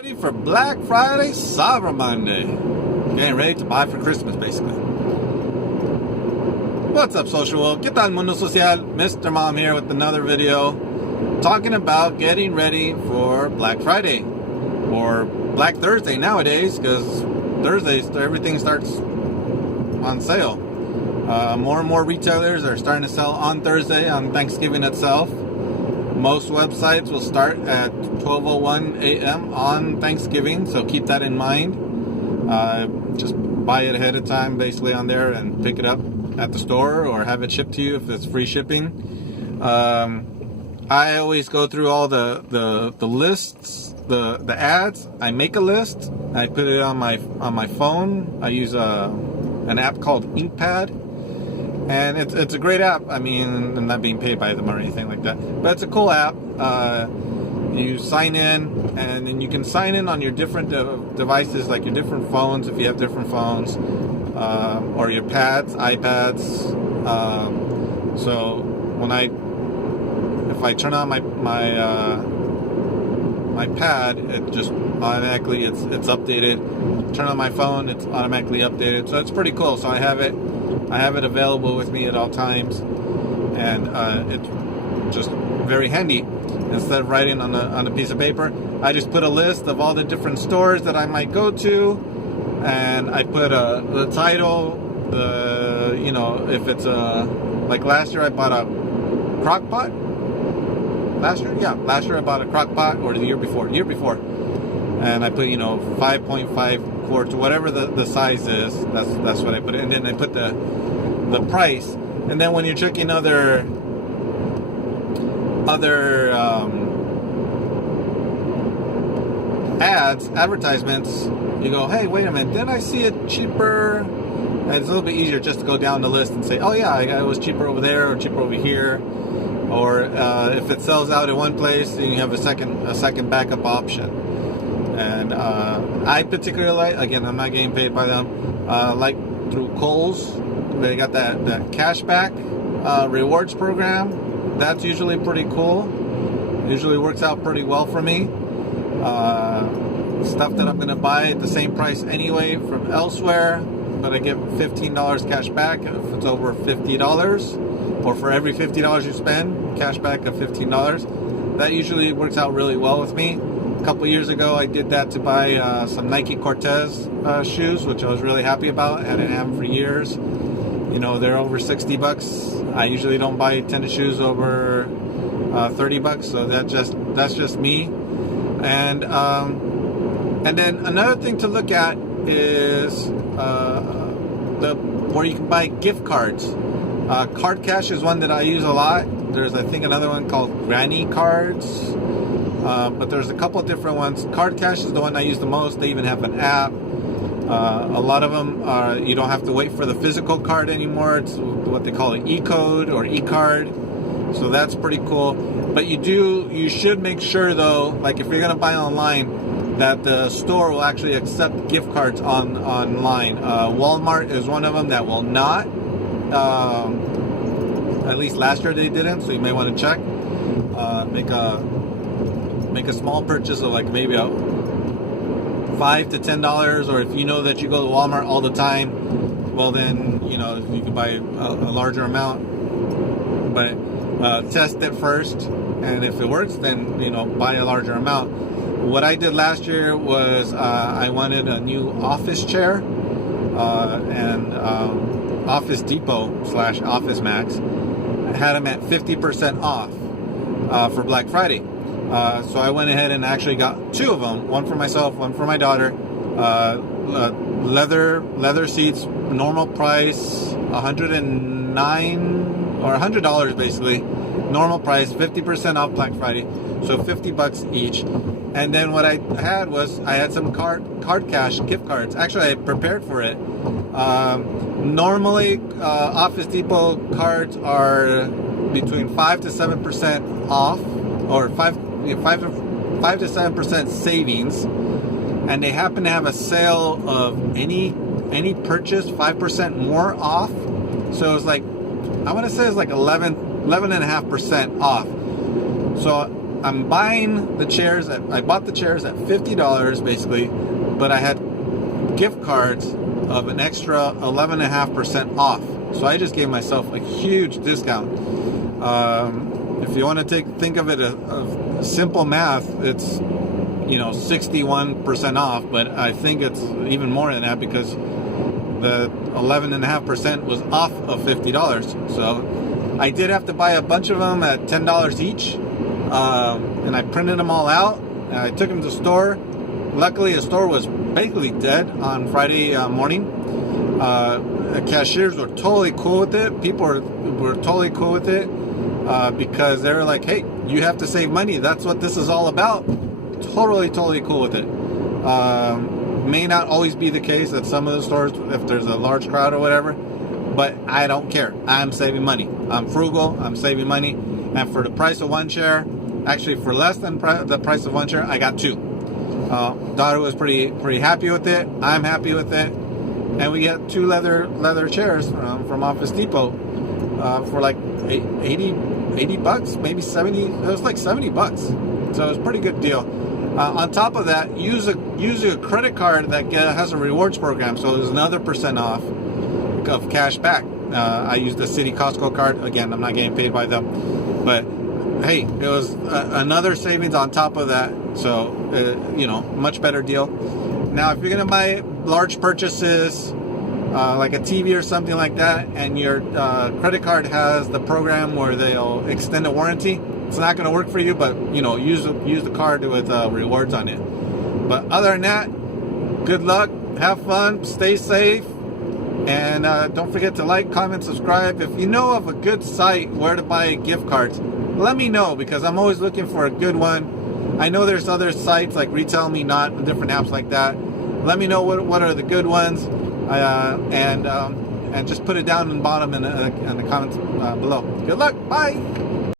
Ready for Black Friday, Cyber Monday. Getting ready to buy for Christmas, basically. What's up, social world? ¿Qué tal, mundo social? Mr. Mom here with another video talking about getting ready for Black Friday or Black Thursday nowadays, because Thursdays everything starts on sale. More and more retailers are starting to sell on Thursday, on Thanksgiving itself. Most websites will start at 12:01 a.m. on Thanksgiving, so keep that in mind. Just buy it ahead of time, basically, on there, and pick it up at the store or have it shipped to you if it's free shipping. I always go through all the lists, the ads. I make a list. I put it on my phone. I use an app called InkPad. And it's a great app. I mean, I'm not being paid by them or anything like that. But it's a cool app. You sign in, and then you can sign in on your different devices, like your different phones, if you have different phones, or your pads, iPads. So if I turn on my pad, it just automatically it's updated. Turn on my phone, it's automatically updated. So it's pretty cool. So I have it available with me at all times, and it's just very handy. Instead of writing on a piece of paper, I just put a list of all the different stores that I might go to, and I put the title, if it's like last year I bought a crock pot. Last year I bought a crock pot, or the year before, and I put 5.5 quarts, whatever the size is. That's what I put, and then I put the price. And then when you're checking other advertisements, you go, hey, wait a minute, didn't I see it cheaper? And it's a little bit easier just to go down the list and say, oh yeah, it was cheaper over there or cheaper over here. Or if it sells out in one place, then you have a second backup option. And I particularly like, again, I'm not getting paid by them, like through Kohl's. They got that cashback rewards program. That's usually pretty cool. Usually works out pretty well for me. Stuff that I'm going to buy at the same price anyway from elsewhere, but I get $15 cash back if it's over $50, or for every $50 you spend, cash back of $15. That usually works out really well with me. A couple years ago, I did that to buy some Nike Cortez shoes, which I was really happy about. I hadn't had them for years. They're over $60. I usually don't buy tennis shoes over $30, so that's just me. And then another thing to look at is where you can buy gift cards. Card Cash is one that I use a lot. There's, I think, another one called Granny Cards. But there's a couple of different ones. Card Cash is the one I use the most. They even have an app. A lot of them you don't have to wait for the physical card anymore. It's what they call an e-code or e-card. So that's pretty cool. But you should make sure, though, like if you're going to buy online, that the store will actually accept gift cards online. Walmart is one of them that will not. At least last year they didn't, so you may want to check. Make a small purchase of like maybe $5 to $10, or if you know that you go to Walmart all the time, well then you can buy a larger amount. But test it first, and if it works, then buy a larger amount. What I did last year was I wanted a new office chair, and Office Depot / Office Max had them at 50% off for Black Friday. So I went ahead and actually got two of them, one for myself, one for my daughter. Leather seats, normal price $109 or $100 basically. Normal price, 50% off Black Friday, so $50 each. And then what I had was I had some card cash gift cards. Actually, I prepared for it. Normally, Office Depot cards are between 5 to 7% off, or 5 to 7% savings, and they happen to have a sale of any purchase 5% more off. So it's like, I want to say it's like 11.5% off. So I'm buying the chairs I bought the chairs at $50 basically, but I had gift cards of an extra 11.5% off. So I just gave myself a huge discount. If you want to think of it of simple math, it's 61% off, but I think it's even more than that because the 11.5% was off of $50. So I did have to buy a bunch of them at $10 each, and I printed them all out and I took them to the store. Luckily, the store was basically dead on Friday morning. The cashiers were totally cool with it. People were totally cool with it because they were like, hey, you have to save money. That's what this is all about. Totally cool with it. May not always be the case at some of the stores if there's a large crowd or whatever, but I don't care. I'm saving money. I'm frugal. I'm saving money. And for the price of one chair, actually for less than the price of one chair, I got two. Daughter was pretty happy with it. I'm happy with it. And we got two leather chairs from Office Depot for like 80 bucks, maybe 70. It was like 70 bucks. So it was a pretty good deal. On top of that, use a credit card that has a rewards program. So there's another % off of cash back. I used the Citi Costco card. Again, I'm not getting paid by them, but hey, it was another savings on top of that. So much better deal. Now, if you're gonna buy large purchases like a TV or something like that, and your credit card has the program where they'll extend the warranty, it's not going to work for you, but use the card with rewards on it. But other than that, good luck, have fun, stay safe, and don't forget to like, comment, subscribe. If you know of a good site where to buy gift cards, let me know, because I'm always looking for a good one. I know there's other sites like Retail Me Not and different apps like that. Let me know what are the good ones, and just put it down in the bottom in the comments below. Good luck. Bye.